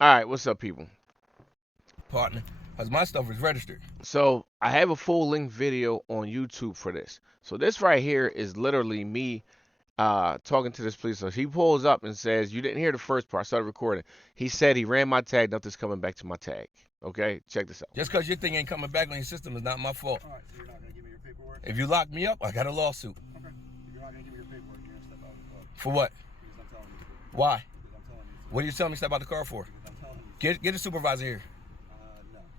All right, what's up, people? Partner, because my stuff is registered. So I have a full length video on YouTube for this. So this right here is literally me talking to this police officer. He pulls up and says, "You didn't hear the first part." I started recording. He said he ran my tag. Nothing's coming back to my tag. Okay, check this out. Just because your thing ain't coming back on your system is not my fault. All right, so you're not going to give me your paperwork? If you lock me up, I got a lawsuit. Okay. If you're not going to give me your paperwork, you're going to step out of the car. For what? Because I'm telling you to. Why? Because I'm telling you to. What are you telling me to step out the car for? Because I'm telling you to. Get a supervisor here.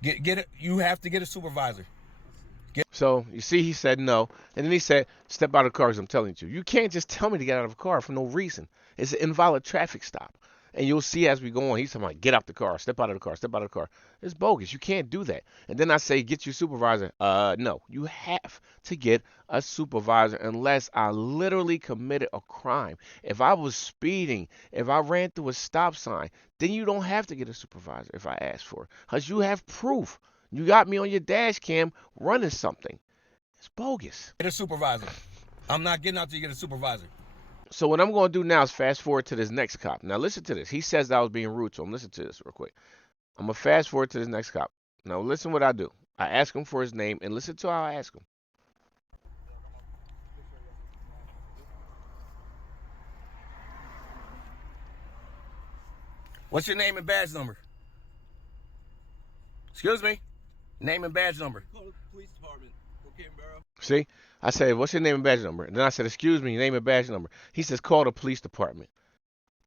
No. Get it. You have to get a supervisor. So you see, he said no, and then he said, "Step out of the car, 'cause I'm telling you to." You can't just tell me to get out of a car for no reason. It's an invalid traffic stop. And you'll see as we go on, he's talking about get out the car, step out of the car, step out of the car. It's bogus. You can't do that. And then I say, get your supervisor. No, you have to get a supervisor unless I literally committed a crime. If I was speeding, if I ran through a stop sign, then you don't have to get a supervisor if I ask for it. Because you have proof. You got me on your dash cam running something. It's bogus. Get a supervisor. I'm not getting out till you get a supervisor. So what I'm going to do now is fast forward to this next cop. Now listen to this. He says that I was being rude to him. Listen to this real quick. I'm going to fast forward to this next cop. Now listen what I do. I ask him for his name and listen to how I ask him. What's your name and badge number? Excuse me? Name and badge number. Call the police department. Brookhaven Borough. See? I said, what's your name and badge number? And then I said, excuse me, name and badge number. He says, call the police department.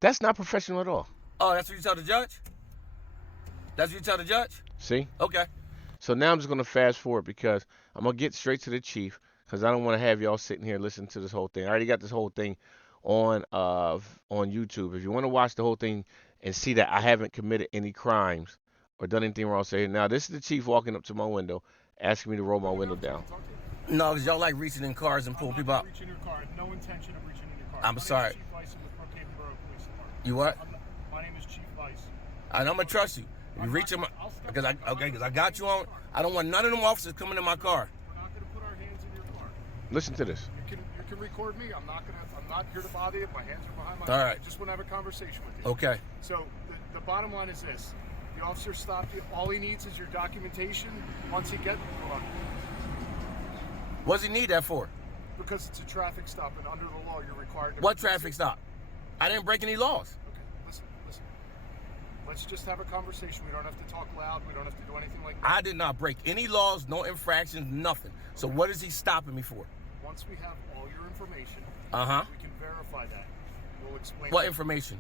That's not professional at all. Oh, that's what you tell the judge? That's what you tell the judge? See? Okay. So now I'm just going to fast forward because I'm going to get straight to the chief because I don't want to have y'all sitting here listening to this whole thing. I already got this whole thing on YouTube. If you want to watch the whole thing and see that I haven't committed any crimes or done anything wrong, say, now this is the chief walking up to my window asking me to roll my window down. No, because y'all like reaching in cars and pulling people out. Reaching your car. No intention of reaching in your car. I'm sorry. Chief Weiss with Brookhaven Borough Police Department. You what? My name is Chief Weiss. I'm gonna trust you. If you reach him, because I got you on. I don't want none of them officers coming in my car. We're not going to put our hands in your car. Listen to this. You can record me. I'm not here to bother you. My hands are behind my All back. right. I just want to have a conversation with you. Okay. So the bottom line is this: the officer stopped you. All he needs is your documentation. Once he gets, hold on, What does he need that for? because it's a traffic stop, and under the law, you're required to. What traffic stop? I didn't break any laws. Okay, listen. Let's just have a conversation. We don't have to talk loud. We don't have to do anything like that. I did not break any laws, no infractions, nothing. So what is he stopping me for? Once we have all your information, Uh-huh. we can verify that. We'll explain. What information?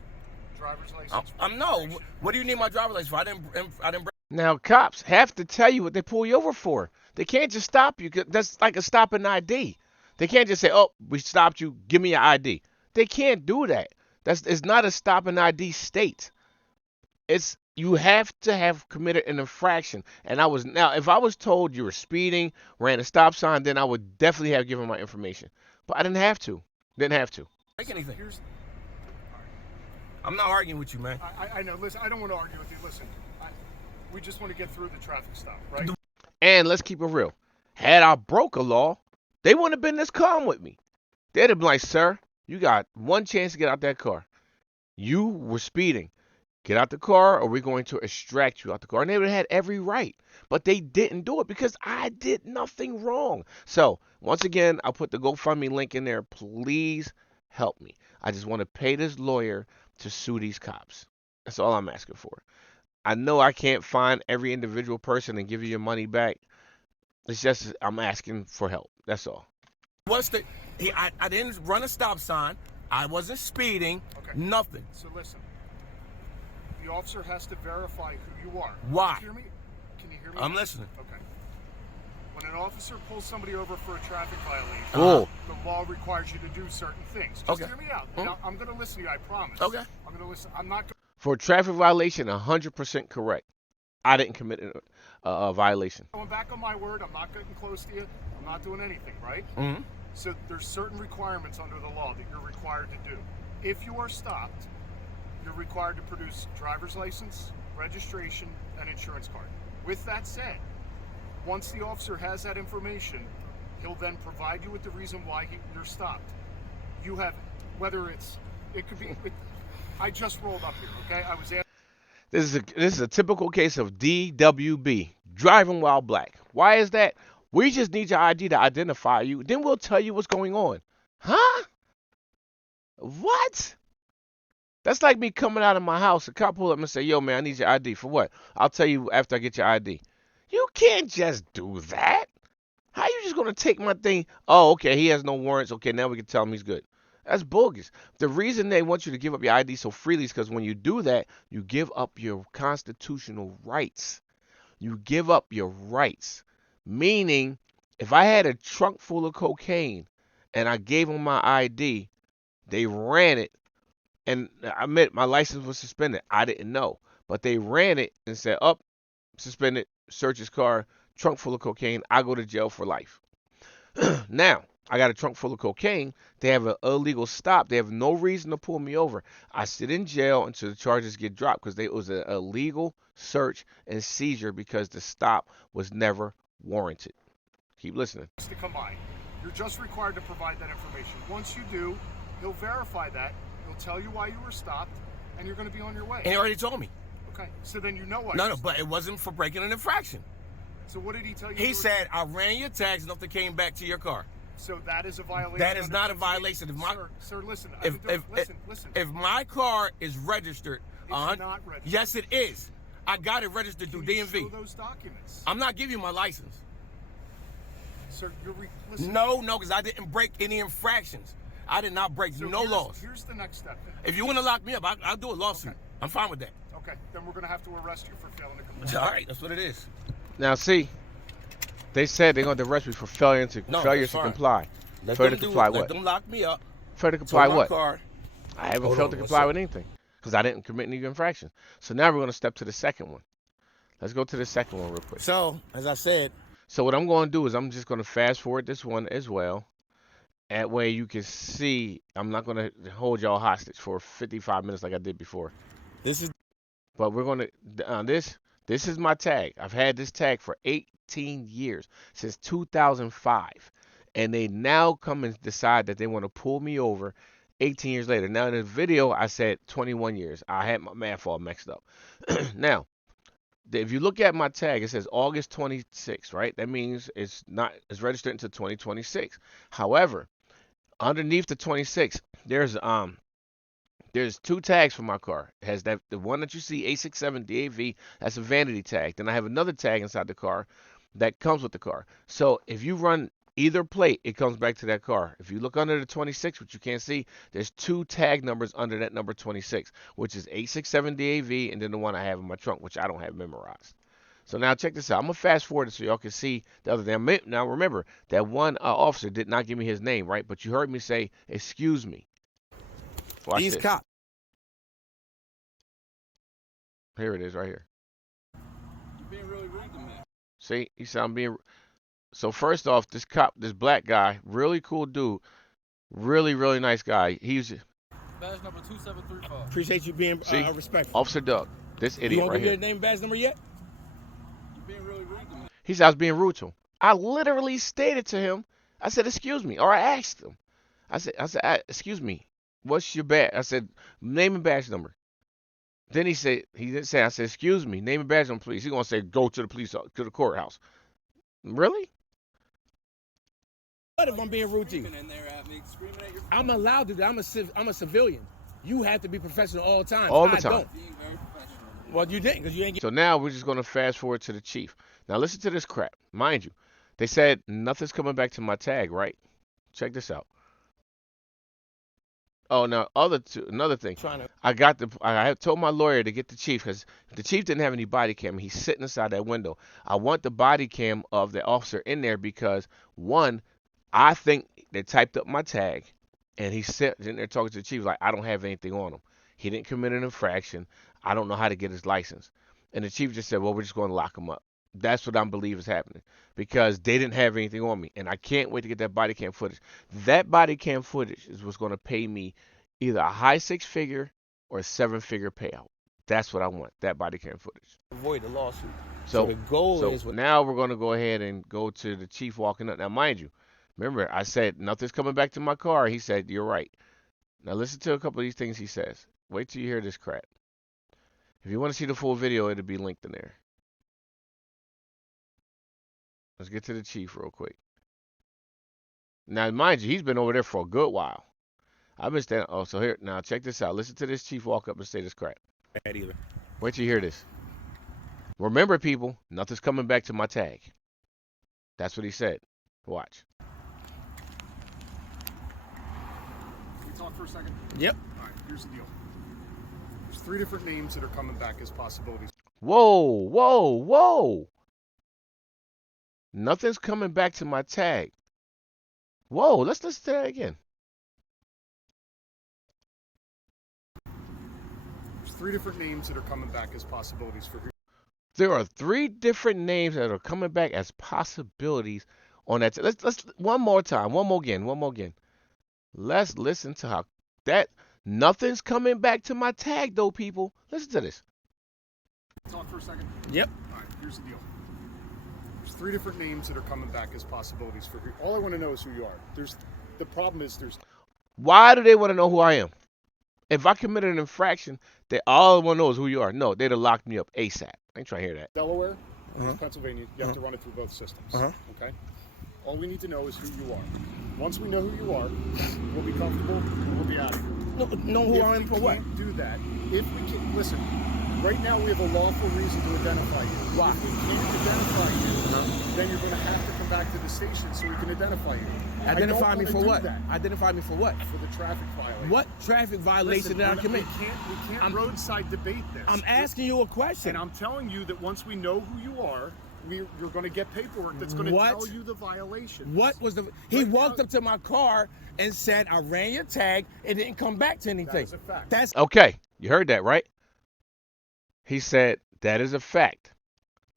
Driver's license. I'm no. What do you need my driver's license for? I didn't break. Now, cops have to tell you what they pull you over for. They can't just stop you. That's like a stop and ID. They can't just say, "Oh, we stopped you. Give me your ID." They can't do that. It's not a stop and ID state. It's you have to have committed an infraction. And if I was told you were speeding, ran a stop sign, then I would definitely have given my information. But I didn't have to. Didn't have to. Break anything. Here's. I'm not arguing with you, man. I know. Listen, I don't want to argue with you. Listen, we just want to get through the traffic stop, right? And let's keep it real. Had I broke a law, they wouldn't have been this calm with me. They'd have been like, "Sir, you got one chance to get out that car. You were speeding. Get out the car or we're going to extract you out the car." And they would have had every right. But they didn't do it because I did nothing wrong. So, once again, I'll put the GoFundMe link in there. Please help me. I just want to pay this lawyer to sue these cops. That's all I'm asking for. I know I can't find every individual person and give you your money back. It's just I'm asking for help. That's all. What's the? I didn't run a stop sign. I wasn't speeding. Okay. Nothing. So listen, the officer has to verify who you are. Why? Can you hear me? Can you hear me? I'm listening. Okay. When an officer pulls somebody over for a traffic violation, Oh. the law requires you to do certain things. Just Okay. hear me out. Now, I'm going to listen to you. I promise. Okay. I'm going to listen. I'm not. For a traffic violation, 100% correct. I didn't commit a violation. Going back on my word. I'm not getting close to you. I'm not doing anything. Right. Mm-hmm. So there's certain requirements under the law that you're required to do. If you are stopped, you're required to produce driver's license, registration, and insurance card. With that said, once the officer has that information, he'll then provide you with the reason why you're stopped. You have, whether it could be, I just rolled up here, okay? I was This is a typical case of DWB, driving while black. Why is that? We just need your ID to identify you. Then we'll tell you what's going on. Huh? What? That's like me coming out of my house. A cop pull up and say, "Yo, man, I need your ID for what?" I'll tell you after I get your ID. You can't just do that. How you just gonna take my thing? Oh, okay, he has no warrants. Okay, now we can tell him he's good. That's bogus. The reason they want you to give up your ID so freely is because when you do that, you give up your constitutional rights. You give up your rights. Meaning, if I had a trunk full of cocaine and I gave them my ID, they ran it, and I admit my license was suspended. I didn't know, but they ran it and said, "Up, suspended, search his car, trunk full of cocaine. I go to jail for life." Now, I got a trunk full of cocaine. They have an illegal stop. They have no reason to pull me over. I sit in jail until the charges get dropped because it was an illegal search and seizure because the stop was never warranted. Keep listening. To come by. You're just required to provide that information. Once you do, he'll verify that. He'll tell you why you were stopped, and you're going to be on your way. And he already told me. Okay, so then you know why. No, but it wasn't for breaking an infraction. So what did he tell you? He said, "I ran your tags enough to came back to your car." So that is a violation. That is not a violation. Sir, listen. Listen. If my car is registered, It's not registered. Yes, it is. I got it registered through Can you DMV. show those documents? I'm not giving you my license. Sir, listen. No, because I didn't break any infractions. I did not break So no laws. Here's the next step then. If you want to lock me up, I'll do a lawsuit. Okay. I'm fine with that. Okay, then we're going to have to arrest you for failing to comply. All right, that's what it is. Now, see, they said they're going to arrest me for failure to that's fine. comply. Let Failure them to comply Let what? them lock me up. Failure to comply Tow my what? car. I haven't Hold failed on, to what's comply up? with anything because I didn't commit any infraction. So now we're going to step to the second one. Let's go to the second one real quick. So, as I said, So what I'm going to do is I'm just going to fast forward this one as well. That way you can see I'm not going to hold y'all hostage for 55 minutes like I did before. this is But we're going to this is my tag. I've had this tag for 18 years, since 2005. And they now come and decide that they want to pull me over 18 years later. Now in the video I said 21 years. I had my math all mixed up. Now, if you look at my tag, it says August 26, right? That means it's registered until 2026. However, underneath the 26, there's two tags for my car. It has the one that you see, A67 DAV, that's a vanity tag. Then I have another tag inside the car that comes with the car. So if you run either plate, it comes back to that car. If you look under the 26, which you can't see, there's two tag numbers under that number 26, which is 867 DAV, and then the one I have in my trunk, which I don't have memorized. So now check this out. I'm going to fast forward it so y'all can see the other thing. Now remember, that one officer did not give me his name, right? But you heard me say, "Excuse me." Watch these this. cops. Here it is right here. You're being really rude to me. See, he said I'm being... So first off, this cop, this black guy, really cool dude, really, really nice guy. He's Badge number 2735. Appreciate you being See? respectful. Officer Doug, this You idiot want right to give here. your name and badge number yet? You're being really rude to me. He said I was being rude to him. I literally stated to him, I said, "Excuse me," or I asked him. I said, "Excuse me, what's your badge?" I said, "Name and badge number." Then he didn't say, I said, "Excuse me, name and badge number, please." He's going to say, "Go to the to the courthouse." Really? What if I'm being rude to you? Screaming in there at me, screaming at your I'm allowed to do. I'm a civilian. You have to be professional all the time. All the I time. Don't. being very professional. Well, you didn't because you ain't get. So now we're just going to fast forward to the chief. Now listen to this crap. Mind you, they said nothing's coming back to my tag, right? Check this out. Oh, now another thing. Trying to. I had told my lawyer to get the chief because the chief didn't have any body cam. He's sitting inside that window. I want the body cam of the officer in there because one, I think they typed up my tag, and he's sitting in there talking to the chief like, "I don't have anything on him. He didn't commit an infraction. I don't know how to get his license." And the chief just said, "Well, we're just going to lock him up." That's what I believe is happening because they didn't have anything on me, and I can't wait to get that body cam footage. That body cam footage is what's going to pay me either a high six-figure or a seven-figure payout. That's what I want, that body cam footage. Avoid the lawsuit. So the goal So is. now we're going to go ahead and go to the chief walking up. Now, mind you, remember, I said nothing's coming back to my car. He said, "You're right." Now listen to a couple of these things he says. Wait till you hear this crap. If you want to see the full video, it'll be linked in there. Let's get to the chief real quick. Now, mind you, he's been over there for a good while. I've been standing. Oh, so here, now check this out. Listen to this chief walk up and say this crap. Bad either. Wait till you hear this. Remember, people, nothing's coming back to my tag. That's what he said. Watch. Can we talk for a second? Yep. All right, here's the deal. There's 3 different names that are coming back as possibilities. Whoa, whoa, whoa. Nothing's coming back to my tag. Whoa, let's listen to that again. There's 3 different names that are coming back as possibilities for. There are 3 different names that are coming back as possibilities on that. Let's one more time. One more again. Let's listen to how that nothing's coming back to my tag though, people. Listen to this. Talk for a second. Yep. All right, here's the deal. There's 3 different names that are coming back as possibilities for. All I want to know is who you are. The problem is there's. Why do they want to know who I am? If I committed an infraction, they all want to know is who you are. No, they'd have locked me up ASAP. I ain't trying to hear that. Delaware, Pennsylvania, you have to run it through both systems. Okay? All we need to know is who you are. Once we know who you are, we'll be comfortable, we'll be out of here. Know who I am for what? If we can't do that, if we can, listen, right now we have a lawful reason to identify you. Why? If we can't identify you, then you're going to have to come back to the station so we can identify you. Identify me for what? That. Identify me for what? For the traffic violation. What traffic violation did I commit? We can't roadside debate this. I'm asking you a question. And I'm telling you that once we know who you are, you're going to get paperwork that's going to tell you the violation. What was the? He walked up to my car and said, "I ran your tag. It didn't come back to anything." That is a fact. That's Okay, you heard that, right? He said that is a fact.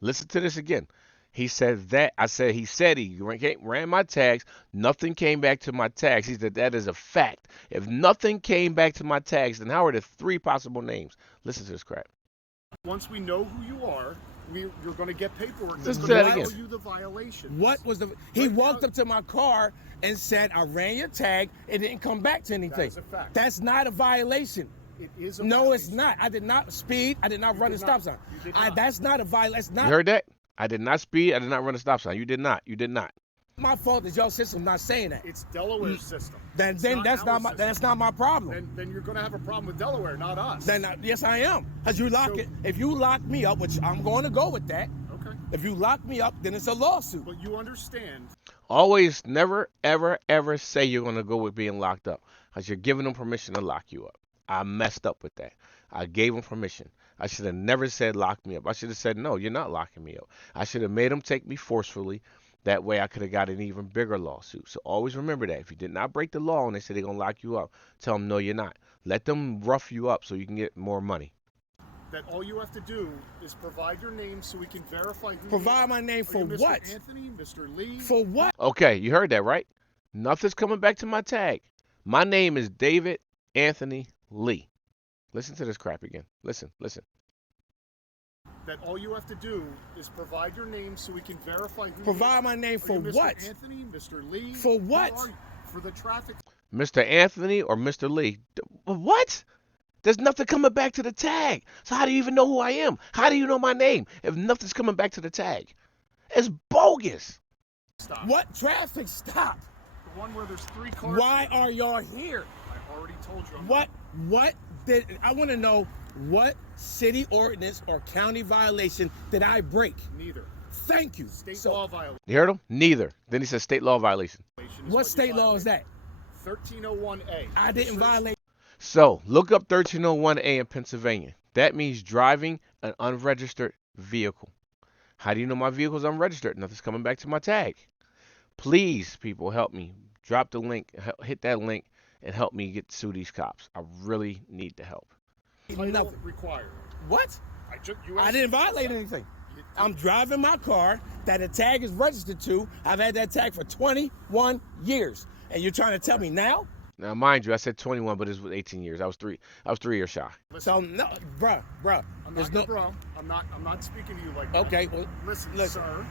Listen to this again. He said that. I said he said he ran my tags. Nothing came back to my tags. He said that is a fact. If nothing came back to my tags, then how are the 3 possible names? Listen to this crap. Once we know who you are, you're going to get paperwork that's Let's going say to that tell again. you the violation. what was the? He walked up to my car and said, "I ran your tag. It didn't come back to anything." That is a fact. That's not a violation. It is a No, violation. it's not. I did not speed. I did not run a did stop not. sign. You did not. That's not a violation. That's You not heard that? I did not speed. I did not run a stop sign. You did not. You did not. my fault that your system not saying that. It's Delaware's system. Then It's that's our not my system. that's not my problem. Then you're going to have a problem with Delaware, not us. Then yes, I am. Cause you lock So- it. If you lock me up, which I'm going to go with that. Okay. If you lock me up, then it's a lawsuit. But you understand. Always, never, ever, ever say you're going to go with being locked up because you're giving them permission to lock you up. I messed up with that. I gave them permission. I should have never said lock me up. I should have said, no, you're not locking me up. I should have made them take me forcefully. That way I could have got an even bigger lawsuit. So always remember that. If you did not break the law and they say they're going to lock you up, tell them, no, you're not. Let them rough you up so you can get more money. That all you have to do is provide your name so we can verify who you Provide are. my name Are you for Mr. what? Anthony, Mr. Lee. For what? Okay, you heard that, right? Nothing's coming back to my tag. My name is David Anthony Lee. Listen to this crap again. Listen. That all you have to do is provide your name so we can verify who Provide you are. my name Are for you Mr. what? Anthony, Mr. Lee. For Who what? are you? For the traffic. Mr. Anthony or Mr. Lee? What? There's nothing coming back to the tag. So how do you even know who I am? How do you know my name if nothing's coming back to the tag? It's bogus. Stop. What traffic stop? The one where there's 3 cars. Why are y'all here? I already told you. I'm What did I want to know? What city ordinance or county violation did I break? Neither. Thank you. State So, law violation. You heard him? Neither. Then he said state law violation. is what you state law is violated. that? 1301A. I didn't violate. So look up 1301A in Pennsylvania. That means driving an unregistered vehicle. How do you know my vehicle's unregistered? Nothing's coming back to my tag. Please, people, help me. Drop the link. Hit that link and help me get sue these cops. I really need the help. Title Nothing. required. What? You I asked didn't me violate that. anything. I'm driving my car that a tag is registered to. I've had that tag for 21 years. And you're trying to tell me now? Now, mind you, I said 21, but it was 18 years. I was 3 years shy. So no, bruh. I'm There's not no. your bro. I'm not speaking to you like that. Okay, well, Listen, listen. sir.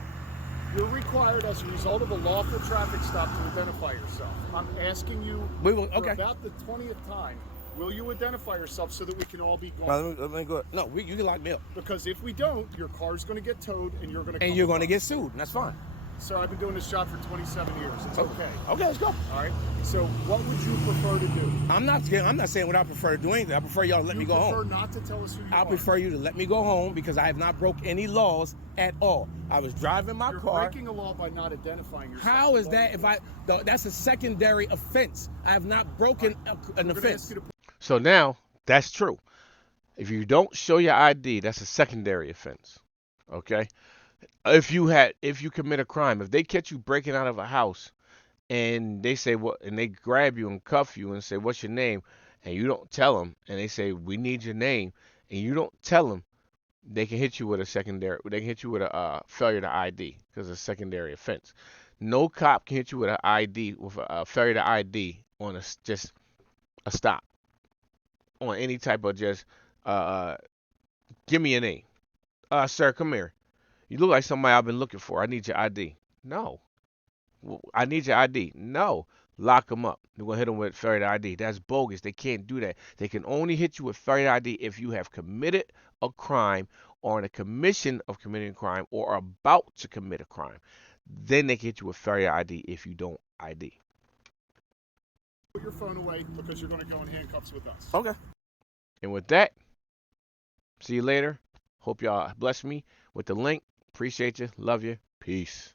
You're required as a result of a lawful traffic stop to identify yourself. I'm asking you We will. for Okay. about the 20th time Will you identify yourself so that we can all be gone? Let me go. No, you can lock me up. Because if we don't, your car's going to get towed and you're going to. And you're going to get sued, and that's fine. Sir, I've been doing this job for 27 years. It's okay. Okay, let's go. All right. So, what would you prefer to do? I'm not saying what I prefer to do anything. I prefer y'all to let me go home. You prefer not to tell us who you are? I prefer you to let me go home because I have not broke any laws at all. I was driving my car. You're breaking a law by not identifying yourself. How is that? That's a secondary offense. I have not broken an offense. So now that's true. If you don't show your ID, that's a secondary offense. Okay? If you commit a crime, if they catch you breaking out of a house and they say what, and they grab you and cuff you and say, "What's your name?" and you don't tell them, and they say, "We need your name," and you don't tell them, they can hit you with a failure to ID because it's a secondary offense. No cop can hit you with an ID with a failure to ID on just a stop, on any type of just give me a name. Sir, come here. You look like somebody I've been looking for. I need your ID. No. I need your ID. No. Lock them up. They're going to hit them with failure to ID. That's bogus. They can't do that. They can only hit you with failure to ID if you have committed a crime or in a commission of committing a crime or are about to commit a crime. Then they can hit you with failure to ID if you don't ID. Put your phone away because you're going to go in handcuffs with us. Okay. And with that, see you later. Hope y'all bless me with the link. Appreciate you. Love you. Peace.